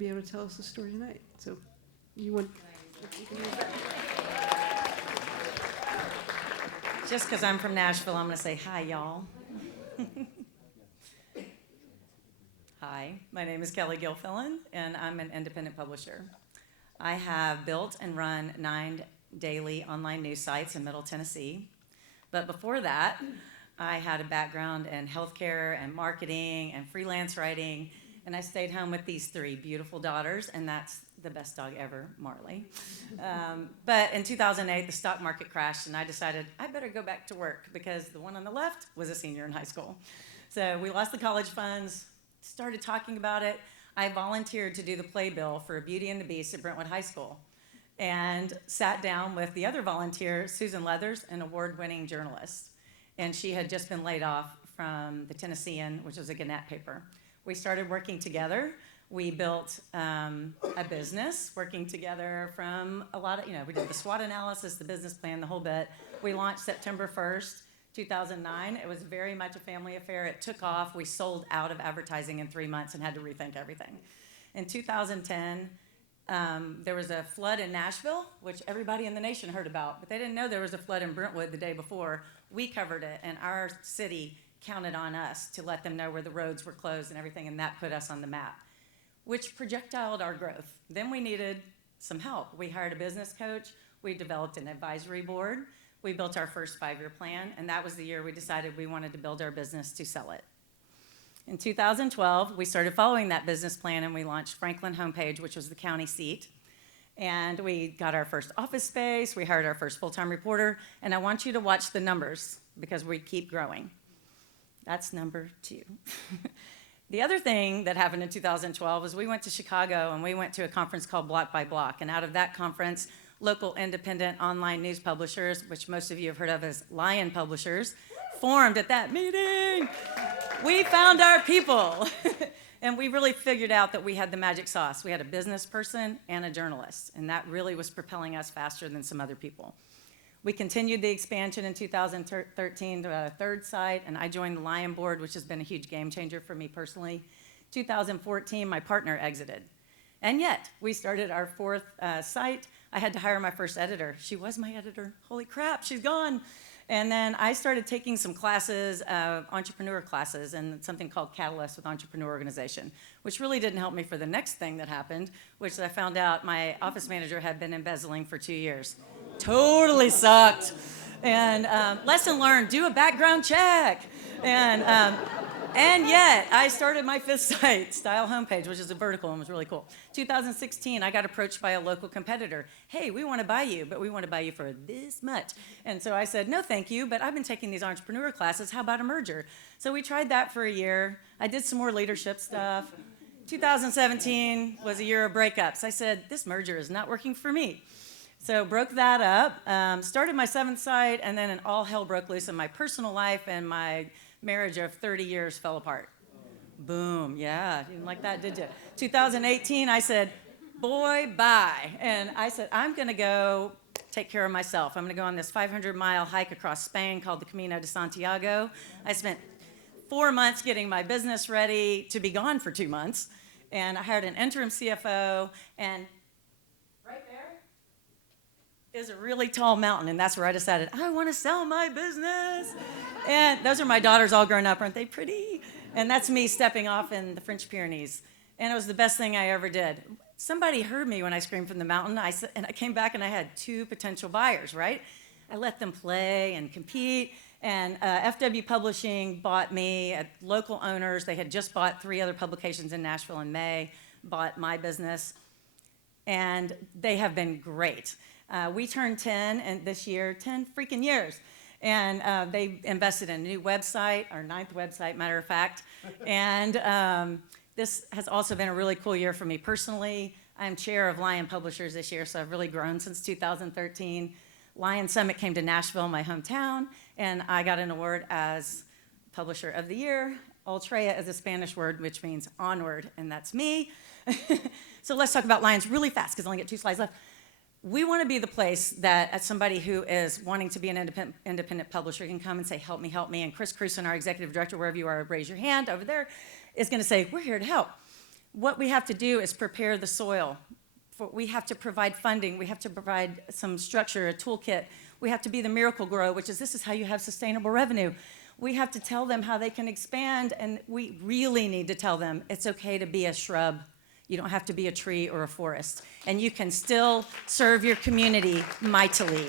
be able to tell us the story tonight. So you want... Just because I'm from Nashville, I'm going to say hi, y'all. Hi, my name is Kelly Gilfillan, and I'm an independent publisher. I have built and run 9 daily online news sites in Middle Tennessee. But before that, I had a background in healthcare and marketing and freelance writing, and I stayed home with these 3 beautiful daughters, and that's the best dog ever, Marley. But in 2008, the stock market crashed, and I decided I better go back to work because the one on the left was a senior in high school. So we lost the college funds, started talking about it. I volunteered to do the playbill for Beauty and the Beast at Brentwood High School and sat down with the other volunteer, Susan Leathers, an award-winning journalist. And she had just been laid off from the Tennessean, which was a Gannett paper. We started working together. We built a business working together from a lot of, we did the SWOT analysis, the business plan, the whole bit. We launched September 1st, 2009. It was very much a family affair. It took off. We sold out of advertising in 3 months and had to rethink everything. In 2010, there was a flood in Nashville, which everybody in the nation heard about, but they didn't know there was a flood in Brentwood the day before. We covered it, and our city counted on us to let them know where the roads were closed and everything, and that put us on the map, which projectiled our growth. Then we needed some help. We hired a business coach. We developed an advisory board. We built our first 5-year plan, and that was the year we decided we wanted to build our business to sell it. In 2012, we started following that business plan, and we launched Franklin Homepage, which was the county seat. And we got our first office space. We hired our first full-time reporter. And I want you to watch the numbers because we keep growing. That's number 2. The other thing that happened in 2012 was we went to Chicago, and we went to a conference called Block by Block. And out of that conference, local independent online news publishers, which most of you have heard of as Lion Publishers, formed at that meeting. We found our people. And we really figured out that we had the magic sauce. We had a business person and a journalist, and that really was propelling us faster than some other people. We continued the expansion in 2013 to a 3rd site, and I joined the Lion board, which has been a huge game changer for me personally. 2014, my partner exited. And yet, we started our 4th site. I had to hire my first editor. She was my editor. Holy crap, she's gone. And then I started taking some classes, entrepreneur classes, and something called Catalyst with Entrepreneur Organization, which really didn't help me for the next thing that happened, which I found out my office manager had been embezzling for 2 years. Totally sucked. And lesson learned, do a background check. And yet, I started my 5th site, Style Homepage, which is a vertical and was really cool. 2016, I got approached by a local competitor. Hey, we want to buy you, but we want to buy you for this much. And so I said, no, thank you, but I've been taking these entrepreneur classes. How about a merger? So we tried that for a year. I did some more leadership stuff. 2017 was a year of breakups. I said, this merger is not working for me. So broke that up, started my 7th site, and then all hell broke loose in my personal life, and my marriage of 30 years fell apart. Boom, yeah, you didn't like that, did you? 2018, I said, boy, bye. And I said, I'm gonna go take care of myself. I'm gonna go on this 500-mile hike across Spain called the Camino de Santiago. I spent 4 months getting my business ready to be gone for 2 months. And I hired an interim CFO, and right there is a really tall mountain, and that's where I decided, I wanna sell my business. And those are my daughters all grown up, aren't they pretty? And that's me stepping off in the French Pyrenees. And it was the best thing I ever did. Somebody heard me when I screamed from the mountain, and I came back and I had 2 potential buyers, right? I let them play and compete, and FW Publishing bought me, local owners. They had just bought 3 other publications in Nashville in May, bought my business, and they have been great. We turned 10 and this year, 10 freaking years. And they invested in a new website, our 9th website, matter of fact. And this has also been a really cool year for me personally. I'm chair of Lion Publishers this year, so I've really grown since 2013. Lion Summit came to Nashville, my hometown, and I got an award as Publisher of the Year. Ultrea is a Spanish word, which means onward, and that's me. So let's talk about Lions really fast, because I only get 2 slides left. We want to be the place that as somebody who is wanting to be an independent publisher can come and say, help me. And Chris Cruson, our executive director, wherever you are, raise your hand over there, is going to say, we're here to help. what we have to do is prepare the soil. We have to provide funding. We have to provide some structure, a toolkit. We have to be the miracle grow, which is this is how you have sustainable revenue. We have to tell them how they can expand, and we really need to tell them it's okay to be a shrub. You don't have to be a tree or a forest, and you can still serve your community mightily.